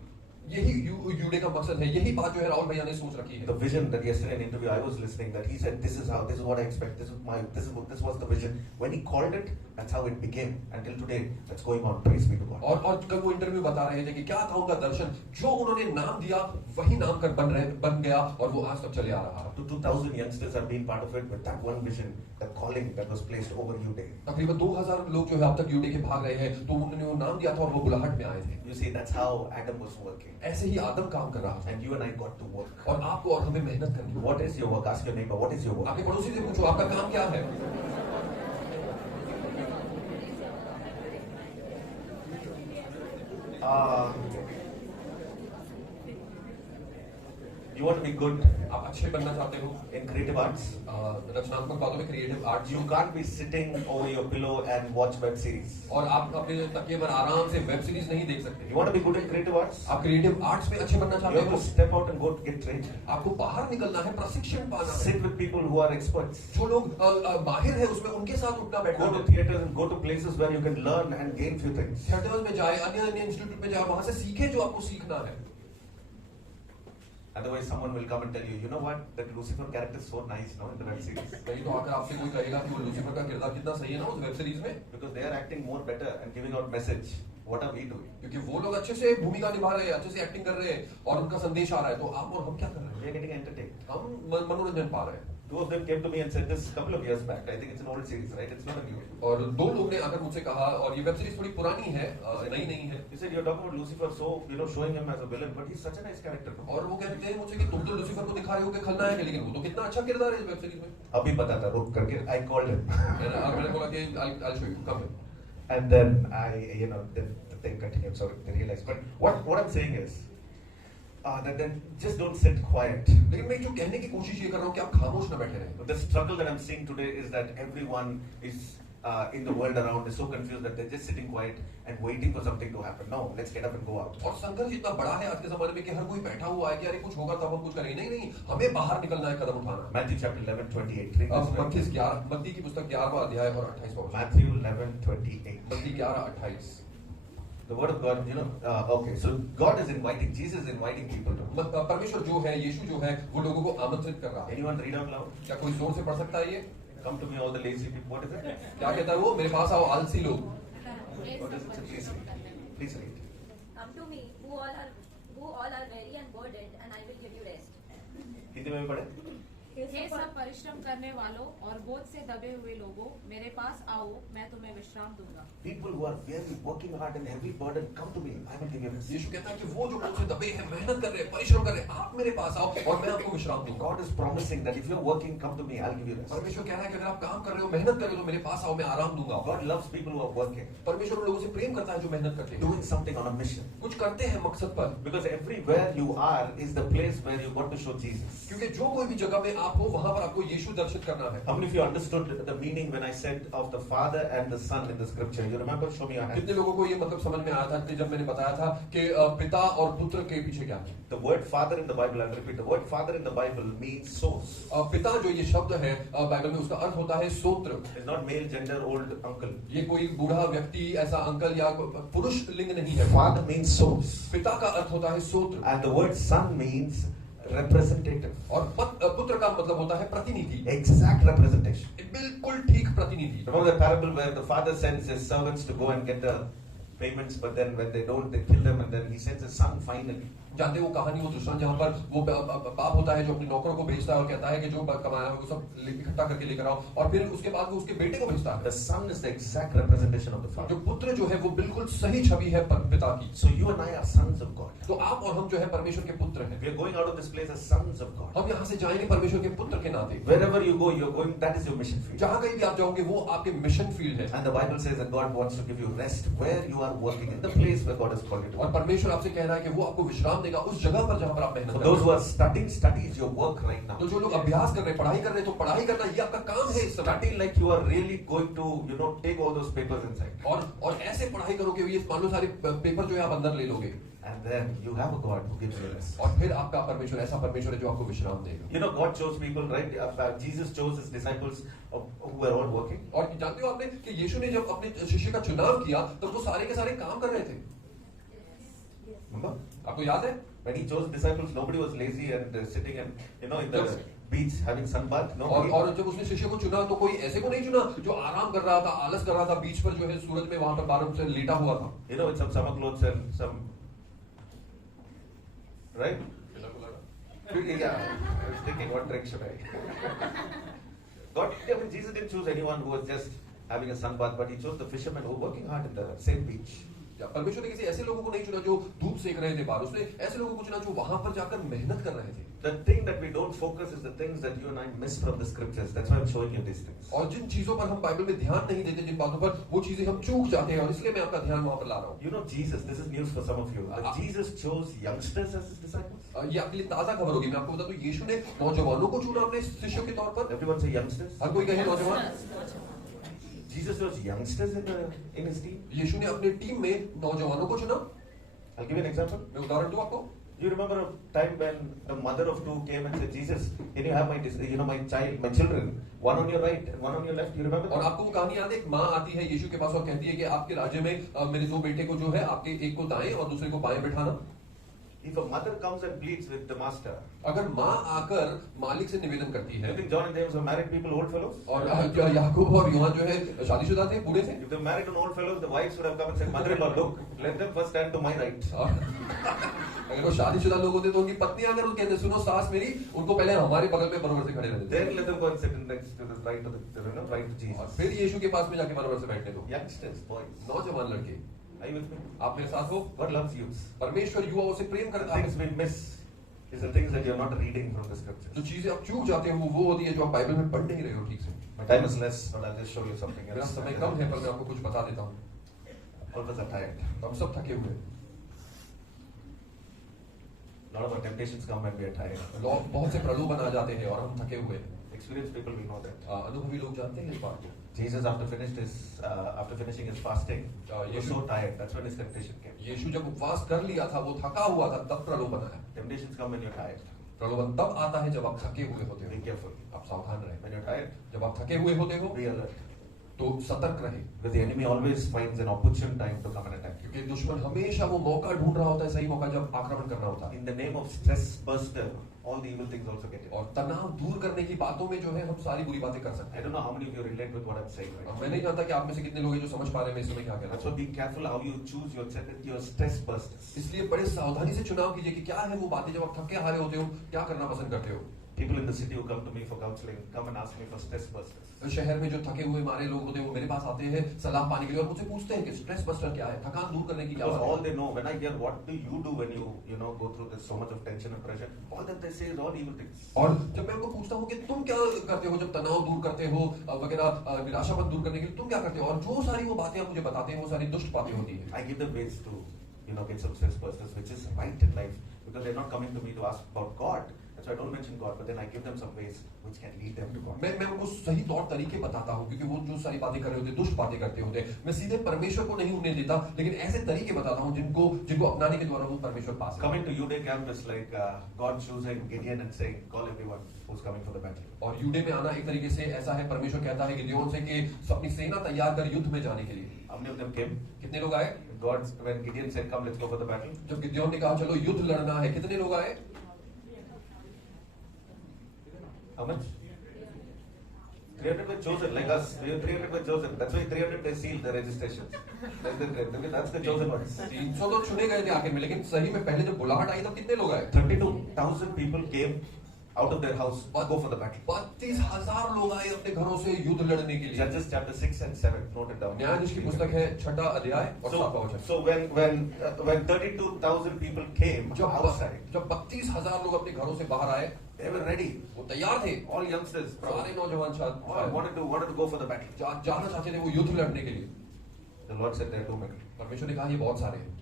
यही यूडे का मकसद है, यही बात जो है राहुल भैया ने सोच रखी है। The vision that yesterday in interview I was listening, that he said, this is what I expect, this was the vision. When he called it, that's how it became. Until today, that's going on. Praise be to God. और कल वो interview बता रहे थे कि क्या था उनका दर्शन, जो उन्होंने नाम दिया वही नाम कर बन गया और वो आज तक चले आ रहा है। Up to 2,000 youngsters have been part of it with that one vision, the calling that was placed over Jude. तकरीबन 2000 लोग जो है अब तक यूडे के भाग रहे हैं, तो उन्होंने वो नाम दिया था और वो बुलाहट में आए थे। You see, that's how Adam was working. ऐसे ही आदम काम कर रहा था, And you and I got to work. और आपको और हमें मेहनत करनी है। What is your work? Ask your neighbor, what is your work? आपके पड़ोसी से पूछो आपका काम क्या है। You want to be good आप अच्छे बनना चाहते हो in creative arts? रचनात्मक बातों में, creative arts, You can't be sitting over your pillow and watch web series. और आप अपने तकिए पर आराम से वेब सीरीज नहीं देख सकते। You want to be good in creative arts? आप क्रिएटिव आर्ट्स में अच्छे बनना You चाहते have हो, to step out and go to get trained. आपको बाहर निकलना है, प्रशिक्षण पाना है। Sit with people who are experts. जो लोग माहिर है उसमें उनके साथ उठना बैठना Go to है। theaters and go to places where you can learn and gain few things. Theatres में जाए, अन्य इंस्टीट्यूट में जाए, वहां से सीखे जो आपको सीखना है। Otherwise, someone will come and tell you, you know what, that Lucifer character is so nice now in the web series. नहीं तो आकर आपसे कोई कहेगा कि वो लूसीफर का किरदार कितना सही है ना उस वेब सीरीज में, Because they are acting more better and giving out message. What are we doing? क्योंकि वो लोग अच्छे से भूमिका निभा रहे हैं, अच्छे से एक्टिंग कर रहे हैं और उनका संदेश आ रहा है, तो आप और हम क्या कर रहे हैं? We are getting entertained. हम मनोरंजन पा रहे हैं। Two of them came to me and said this a couple of years back. I think it's an old series, right? It's not a new. और दो लोग ने आकर मुझसे कहा, और ये वेब सीरीज थोड़ी पुरानी है, नई नहीं है। He said, you're talking about Lucifer, so, showing him as a villain, but he's such a nice character. और वो कहते हैं मुझसे कि तुम तो लूसीफर को दिखा रहे हो कि खलनायक है, लेकिन वो तो कितना अच्छा किरदार है इस वेब सीरीज में। अभी पता था, रुक करके, I called him. मैंने बोला कि I'll show you, come here. And then then the thing continued, so they realized. But what I'm saying is, that then just don't sit quiet. लेकिन मैं जो कहने की कोशिश ये कर रहा हूँ कि आप खामोश न बैठे रहें। The struggle that I'm seeing today is that everyone is in the world around is so confused that they're just sitting quiet and waiting for something to happen. No, let's get up and go out. और संघर्ष इतना बड़ा है आज के जमाने में कि हर कोई बैठा हुआ है कि अरे कुछ होगा तब हम कुछ करेंगे। नहीं, हमें बाहर निकलना है, कदम उठाना है। Matthew chapter 11:28. अब मत्ती की पुस्तक 11वां अध्याय और 28वां वचन। Matthew 11:28. मत्ती 11:28। The word of God, okay, so God is inviting, Jesus is inviting people to. परमेश्वर जो है, यीशु जो है, वो लोगों को आमंत्रित कर रहा है। Anyone read out loud? क्या कोई जोर से पढ़ सकता है ये? Come to me, all the lazy people. What is it? क्या कहता है वो? मेरे पास आओ आलसी लोग। What is it? Please read. Please read. Come to me, who all are weary and burdened, and I will give you rest. Hindi में भी पढ़े? हे सब परिश्रम करने वालों और बोझ से दबे हुए लोगों, मेरे पास आओ, मैं तुम्हें विश्राम दूंगा। People who are weary, working hard and heavy burden, come to me. I will give you rest. यीशु कहता है कि वो जो मुझसे दबे हैं, मेहनत कर रहे हैं, परिश्रम कर रहे हैं, आप मेरे पास आओ और मैं आपको विश्राम दूंगा। God is promising that if you're working, come to me. I'll give you rest. परमेश्वर कह रहा है कि अगर आप काम कर रहे हो, मेहनत कर रहे हो, तो मेरे पास आओ, मैं आराम दूंगा। God loves people who are working, परमेश्वर उन लोगों से प्रेम करता है जो मेहनत करते हैं, doing something on a mission. कुछ करते हैं मकसद पर। Because everywhere you are is the place where you got to show Jesus. क्योंकि जो कोई भी जगह में आप हो, वहां पर आपको यीशु दर्शित करना है। How many of you understood the meaning when I said of the Father and the Son in the scripture? You remember? Show me your hand. कितने लोगों को ये मतलब समझ में आया था कि जब मैंने बताया था कि पिता और पुत्र के पीछे क्या है? The word Father in the Bible, I'll repeat. The word Father in the Bible means source. पिता जो ये शब्द है बाइबल में, उसका अर्थ होता है सोत्र। It's not male, gender, old uncle. ये कोई बूढ़ा व्यक्ति, ऐसा अंकल या पुरुष लिंग नहीं है। Father means source. पिता का अर्थ होता है सोत्र, And the word Son means representative. और पुत्र का मतलब होता है प्रतिनिधि, Exact representation. बिल्कुल ठीक प्रतिनिधि। Remember the parable where the father sends his servants to go and get the payments, but then when they don't, they kill them, and then he sends his son finally. जानते वो कहानी, वो दृष्टांत जहाँ पर वो बाप होता है जो अपने नौकरों को भेजता है और कहता है कि जो कमाया है वो सब इकट्ठा करके लेकर आओ, और फिर उसके बाद वो उसके बेटे को भेजता है। The son is the exact representation of the father. जो पुत्र जो है वो बिल्कुल सही छवि है पिता की। So you and I are sons of God. तो आप और हम जो है परमेश्वर के पुत्र हैं। We are going out of this place as sons of God. हम यहाँ से जाएंगे परमेश्वर के पुत्र के नाते। Wherever you go, you're going. That is your mission field. जहाँ कहीं भी आप जाओगे वो आपके मिशन फील्ड है। And the Bible says that God wants to give you rest where you are working, in the place where God has called you to. और परमेश्वर आपसे कह रहा है कि वो आपको विश्राम देगा उस जगह पर जहां पर आप मेहनत For कर those रहे who हैं। are studying, study is your work right now. तो जो लोग अभ्यास कर रहे हैं, पढ़ाई कर रहे हैं, तो पढ़ाई करना ये आपका काम है इस समय। Study like you are really going to, take all those papers inside. और ऐसे पढ़ाई करोगे ये मान लो सारे पेपर जो है आप अंदर ले लोगे। And then you have a God who gives you rest. और फिर आपका परमेश्वर ऐसा परमेश्वर है जो आपको विश्राम देगा। God chose people, right? Jesus chose his disciples who were all working. और जानते हो आपने कि यीशु ने जब अपने शिष्य का चुनाव किया तब वो सारे के सारे काम कर रहे थे। Remember? आपको याद है? When he chose disciples, nobody was lazy and sitting and, in the beach having sunbath. Nobody. और जब उसने शिष्य को चुना तो कोई ऐसे को नहीं चुना जो आराम कर रहा था, आलस कर रहा था, बीच पर जो है सूरज में वहां पर बारह से लेटा हुआ था। With some summer clothes and some, right? Yeah, I was thinking, what trick should I? Jesus didn't choose anyone who was just having a sunbath, but he chose the fishermen who were working hard in the same beach. परमेश्वर ने किसी ऐसे लोगों को नहीं चुना जो धूप सेक रहे थे बाहर, उसने ऐसे लोगों को चुना जो वहां पर जाकर मेहनत कर रहे थे। The thing that we don't focus is the things that you and I miss from the scriptures. That's why I'm showing you these things. और जिन चीजों पर हम बाइबल में ध्यान नहीं देते, जिन बातों पर, वो चीजें हम चूक जाते हैं और इसलिए मैं आपका ध्यान वहां पर ला रहा हूँ। Jesus, this is news for some of you. But Jesus chose youngsters as his disciples. ये आपके लिए ताजा खबर होगी। मैं आपको बता दूं, यीशु ने नौजवानों को चुना अपने शिष्यों के तौर पर। Everyone say youngsters. हर कोई कहे नौजवान। Jesus chose youngsters in his team. यीशु ने अपने टीम में नौजवानों को चुना। I'll give you an example. मैं उदाहरण दूं आपको। You remember a time when the mother of two came and said, Jesus, can you have my children, one on your right and one on your left? You remember that? और आपको वो कहानी याद है? एक माँ आती है यीशु के पास और कहती है कि आपके राज्य में मेरे दो बेटे को जो है आपके एक को दाएं और दूसरे को बाएं बिठाना। If a mother comes and pleads with the master, अगर माँ आकर मालिक से निवेदन करती है, you think John and James were married people, old fellows? और याकूब और यूहन्ना जो है शादीशुदा थे, बूढ़े थे। If they married an old fellows, the wives would have come and said, Mother-in-law, look, let them first stand to my right. अगर वो शादीशुदा लोग होते तो उनकी पत्नी आकर वो कहते, सुनो सास मेरी, उनको पहले हमारे बगल में बराबर से खड़े रहने दो। Then let them go and sit next to the right of the right to Jesus. और फिर यीशु के पास में जाके बराबर से बैठने दो। Youngsters, boys, नौजवान लड़के, are you with me? आप मेरे साथ हो? God loves youth. परमेश्वर युवाओं से प्रेम The करता है। things we miss is the things that you're not reading from the scriptures. जो चीजें आप चूक जाते हो वो होती है जो आप बाइबल में पढ़ नहीं रहे हो ठीक से। My time is less, but I'll just show you something मेरा else. समय कम है पर मैं आपको कुछ बता देता हूँ। All of us are tired. हम सब थके हुए हैं। A lot of our temptations come when we are tired. लोग बहुत से प्रलोभन आ जाते हैं और हम थके हुए हैं। Experienced people, we know that. अनुभवी लोग जानते हैं इस बात को। Jesus, after finishing his fasting, he was so tired. That's when his temptation came. यीशु जब उपवास कर लिया था, वो थका हुआ था, तब प्रलोभन आया। Temptations come when you're tired. प्रलोभन तब आता है जब आप थके हुए होते Be हो। careful. आप सावधान रहें। When you're tired, जब आप थके हुए होते हो be alert. तो सतर्क रहें, Because the enemy always finds an opportune time to come and attack you. क्योंकि दुश्मन हमेशा वो मौका ढूंढ रहा होता है, सही मौका जब आक्रमण करना होता है। In the name of stress buster, all the evil things also get in. और तनाव दूर करने की बातों में जो है हम सारी बुरी बातें कर सकते I हैं। don't know how many of you relate with what I'm saying right और now. मैं नहीं जानता कि आप में से कितने लोग हैं जो समझ पा रहे हैं मैं इस समय क्या कह That's रहा why हूँ। be careful how you choose your stress busters. इसलिए बड़े सावधानी से चुनाव कीजिए कि क्या है वो बातें जब आप थके हारे होते हो, क्या करना पसंद करते हो। People in the city who come to me for counseling come and ask me for stress busters. शहर में जो थके हुए मारे लोग होते हैं वो मेरे पास आते हैं सलाह पाने के लिए और मुझसे पूछते हैं कि स्ट्रेस बस्टर क्या है, थकान दूर करने की क्या Because बात all है। they know, when I hear what do you do when you go through this so much of tension and pressure, all that they say is all evil things. और जब मैं उनको पूछता हूँ कि तुम क्या करते हो जब तनाव दूर करते हो वगैरह निराशापन दूर करने के लिए तुम क्या करते हो, और जो सारी वो बातें आप मुझे बताते हैं वो सारी दुष्ट बातें होती है। I give them ways to get some stress busters, which is right in life, because they're not coming to me to ask about God. That's why I don't mention God, but then I give them some ways which can lead them to God. मैं उनको सही तौर तरीके बताता हूँ क्योंकि वो जो सारी बातें कर रहे होते हैं दुष्ट बातें करते होते हैं, मैं सीधे परमेश्वर को नहीं उन्हें देता, लेकिन ऐसे तरीके बताता हूँ जिनको अपनाने के द्वारा वो परमेश्वर पास है। Coming to Uday camp is like God choosing Gideon and saying, call everyone who's coming for the battle. और यूडे में आना एक तरीके से ऐसा है, परमेश्वर कहता है गिदोन से कि अपनी सेना तैयार कर युद्ध में जाने के लिए। How many of them came? कितने लोग आए? When Gideon said, come, let's go for the battle. जब गिदोन ने कहा चलो युद्ध लड़ना है, कितने लोग आए? How much? 300 were chosen, like us. 300 were chosen. That's why 300 they sealed the registrations. That's the chosen ones. 300 तो चुने गए थे आखिर में, लेकिन सही में पहले जब बुलाहट आई तब कितने लोग आए? 32,000 people came out of their house to go for the battle. 32,000 लोग आए अपने घरों से युद्ध लड़ने के लिए। Judges chapter 6 and 7, note it down. न्यायाधीश की पुस्तक है 6वां अध्याय और 7वां वचन। So when 32,000 people came outside, जब 32,000 लोग अपने घरों से बाहर आए, they were ready. वो तैयार थे। All youngsters, सारे नौजवान all wanted to go for the battle. जाना चाहते थे वो युद्ध लड़ने के लिए। The Lord said there are too many. परमेश्वर ने कहा ये बहुत सारे हैं।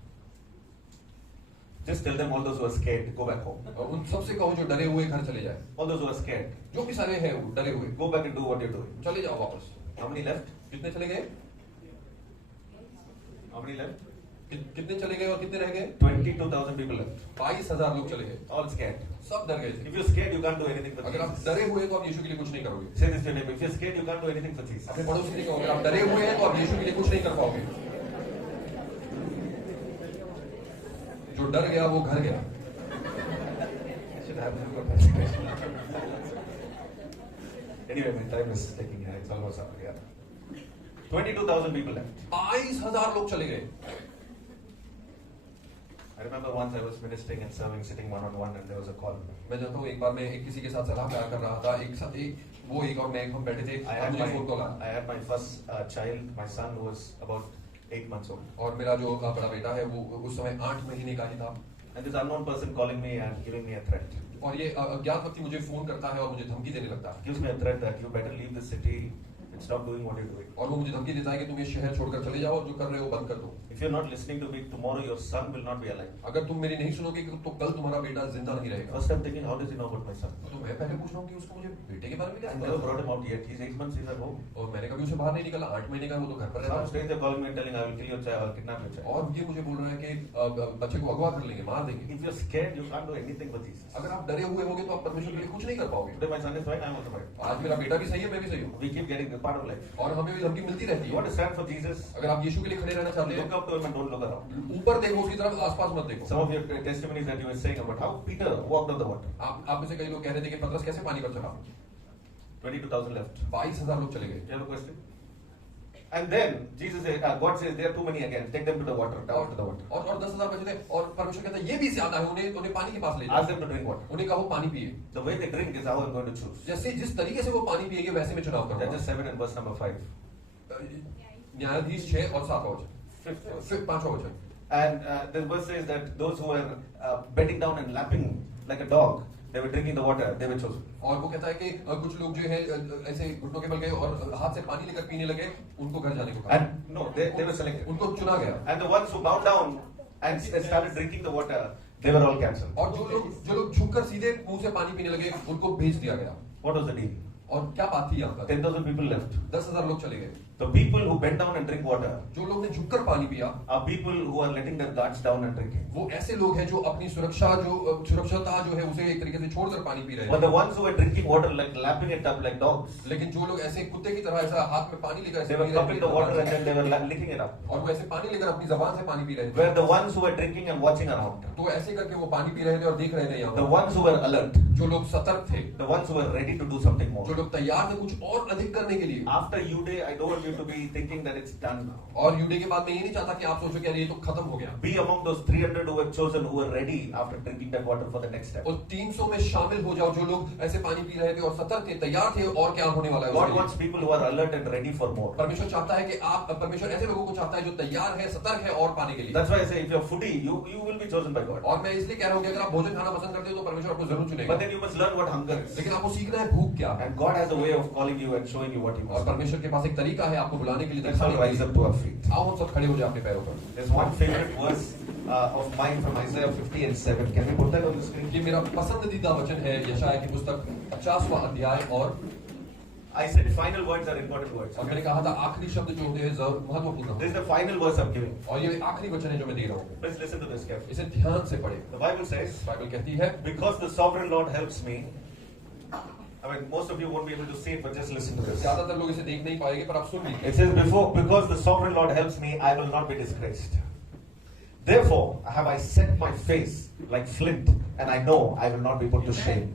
Just tell them, all those who are scared, go back home. और उन सबसे कहो जो डरे हुए घर चले जाए, All those who are scared, जो भी सारे हैं वो डरे हुए, go back and do what you're doing. चले जाओ वापस। How many left? कितने चले गए? How many left? कितने चले गए और कितने रह गए? 22,000 people left. 22,000 लोग चले गए, All scared. सब डर गए थे। If you're scared, you can't do anything for अगर आप Jesus. डरे हुए हैं तो आप यीशु के लिए कुछ नहीं करोगे। Say this to your neighbor. If you're scared, you can't do anything for Jesus. अपने पड़ोसी से कहो, अगर आप डरे हुए हैं तो आप यीशु के लिए कुछ नहीं कर पाओगे। जो डर गया वो घर गया। I should have never participation. Anyway, my time is taking here. It's almost up. Yeah. 22,000 people left. 22,000 लोग चले गए। I remember once I was ministering and serving, sitting one-on-one, and there was a call. मैं जानता हूँ एक बार मैं किसी के साथ सलाह कर रहा था, वो एक और मैं हम बैठे थे, और मुझे फोन कॉल आया। I had my first child, my son, who was about 8 months old. और मेरा जो बड़ा बेटा है वो उस समय 8 महीने का ही था। And this unknown person calling me and giving me a threat. और ये अज्ञात व्यक्ति मुझे फोन करता है और मुझे धमकी देने लगता है। Gives me a threat that you better leave the city and stop doing what you're doing. और वो मुझे धमकी देता है कि तुम ये शहर छोड़कर चले जाओ, जो कर रहे हो बंद कर दो। If you're not listening to me, tomorrow your son will not be alive. अगर तुम मेरी नहीं सुनोगे तो कल तुम्हारा बेटा जिंदा नहीं रहेगा। First I'm thinking, how does he know about my son? तो मैं पहले पूछ रहा हूँ कि उसको मुझे बेटे के बारे में क्या I पता never है? brought him out yet. He's 8 months, he's at home. और मैंने कभी उसे बाहर नहीं निकाला, 8 महीने का है, वो तो घर पर रहता Some है। stranger calling me and telling, I will kill your child, I'll kidnap your child. और ये मुझे बोल रहा है कि बच्चे को अगवा कर लेंगे, मार देंगे। If you're scared, you can't do anything for Jesus. अगर आप डरे हुए होगे तो आप परमेश्वर के लिए कुछ नहीं कर पाओगे। Today my son is right, I'm also right. आज मेरा बेटा भी सही है, मैं भी सही हूँ, We keep getting the part of life. और हमें भी धमकी मिलती रहती You want है। to stand for Jesus? अगर आप यीशु के लिए खड़े रहना चाहते Look हैं, up to him and don't look around. ऊपर देखो, उसकी तरफ आसपास मत देखो। Some of your testimonies that you were saying about how Peter walked on the water. आप में से कई लोग कह रहे थे कि पतरस कैसे पानी पर चला। 22,000 left. 22,000 लोग चले गए। Do you have a question? And then Jesus says, God says, there are too many again. Take them to the water, down to the water. और 10,000 बचे थे, और परमेश्वर कहता है ये भी ज्यादा है, उन्हें पानी के पास ले Ask जाओ। them to drink water. उन्हें कहो पानी पिए। The way they drink is how I'm going to choose. जैसे जिस तरीके से वो पानी पिएंगे वैसे मैं चुनाव करूंगा। Judges 7 and verse number 5. न्यायाधीश 6 और 7 का वचन, Fifth verse. फिर 5वां वचन। And this verse says that those who were bending down and lapping like a dog, they were drinking the water, they were chosen. और वो कहता है कि कुछ लोग जो है ऐसे घुटनों के बल गए और हाथ से पानी लेकर पीने लगे, उनको घर जाने को कहा। And no, they were selected. उनको चुना गया। And the ones who bowed down and started drinking the water, they were all cancelled. और जो लोग झुककर सीधे मुंह से पानी पीने लगे, उनको भेज दिया गया। What was the deal? और क्या बात थी यहाँ पर? 10,000 people left. 10,000 लोग चले गए। The people who bend down and drink water जो लोग ने झुककर पानी पिया, are people who are letting their guards down and drinking. वो ऐसे लोग हैं जो अपनी सुरक्षता जो है उसे एक तरीके से छोड़कर पानी पी रहे But the हैं। ones who were drinking water, like lapping it up like dogs, लेकिन जो लोग ऐसे कुत्ते की तरह ऐसा हाथ में पानी लेकर ऐसे they were पी रहे cupping the water and then they were licking it up. और वो ऐसे पानी लेकर अपनी जबान से पानी पी रहे थे। Were the ones who were drinking and watching around. तो ऐसे करके वो पानी पी रहे थे और देख रहे थे The यहाँ ones who were alert. जो लोग सतर्क थे, The ones who were ready to do something more. जो लोग तैयार थे कुछ और अधिक करने के लिए। After U-Day, I don't want you to be thinking that it's done now. और यूडे के बाद मैं ये नहीं चाहता कि आप सोचो कि अरे ये तो खत्म हो गया। Be among those 300 who were chosen, who were ready after drinking that water for the next step. और 300 में शामिल हो जाओ जो लोग ऐसे पानी पी रहे थे और सतर्क थे, तैयार थे और क्या होने वाला है God उसके लिए। wants people who are alert and ready for more. परमेश्वर चाहता है कि आप परमेश्वर ऐसे लोगों को चाहता है जो तैयार है, सतर्क है और पाने के लिए। That's why I say, if you're foodie, you will be chosen by God. और मैं इसलिए कह रहा हूँ कि अगर आप भोजन खाना पसंद करते हो तो परमेश्वर आपको जरूर चुनेगा। But then you must learn what hunger is. लेकिन आपको सीखना है भूख क्या है। And God has a way of calling you and showing you what you और must. परमेश्वर के पास एक तरीका है आपको बुलाने के लिए, Let's all दिखाने के rise लिए। up to our feet. आओ हम सब खड़े हो जाए अपने पैरों पर। There's one favorite verse of mine from Isaiah 50 and 7. Can we put that on the screen? ये मेरा पसंदीदा वचन है यशायाह की पुस्तक 50वां अध्याय, और I said final words are important words. और मैंने कहा था आखिरी शब्द जो होते हैं जरूर महत्वपूर्ण This होते is the final verse I'm giving. हैं। और ये आखिरी वचन है जो मैं दे रहा हूँ, Let's listen to this carefully. इसे ध्यान से पढ़े। The Bible says, बाइबल कहती है, because the sovereign Lord helps me. I mean, most of you won't be able to see it, but just listen to this. ज्यादातर लोग इसे देख नहीं पाएंगे पर आप सुन लीजिए। It says, because the sovereign Lord helps me, I will not be disgraced. Therefore, have I set my face like flint, and I know I will not be put to shame.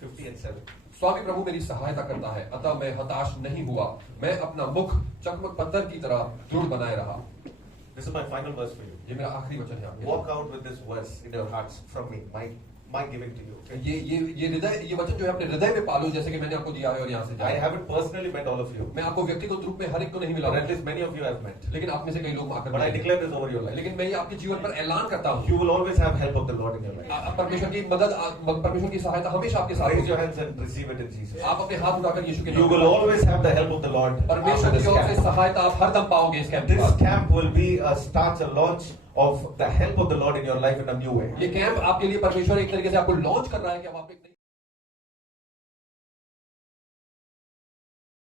50 and 7. स्वामी प्रभु मेरी सहायता करता है, अतः मैं हताश नहीं हुआ। मैं अपना मुख चकमक पत्थर की तरह दृढ़ बनाए रहा। This is my final verse for you. ये मेरा आखिरी वचन है आपके लिए। Walk out with this verse in your hearts from me, my giving to you. Okay? ये हृदय, ये वचन जो है अपने हृदय में पालो, जैसे कि मैंने आपको दिया है और यहाँ से I जाए। haven't personally met all of you, मैं आपको व्यक्तिगत रूप में हर एक को नहीं मिला, but at least many of you have met. लेकिन आप में से कई लोग आकर But I मिले। declare this over your life. लेकिन मैं ये आपके जीवन पर ऐलान करता हूँ, You will always have help of the Lord in your life. परमेश्वर की मदद, परमेश्वर की सहायता हमेशा आपके साथ Raise your होगी। hands and receive it in Jesus. आप अपने हाथ उठाकर यीशु के You नाम will पर, always have the help of the Lord after परमेश्वर this की ओर से camp. सहायता आप हरदम पाओगे इस कैंप के This बाद। camp will be a start, a launch of the help of the Lord in your life in a new way. ये कैंप आपके लिए परमेश्वर एक तरीके से आपको लॉन्च कर रहा है कि अब आप एक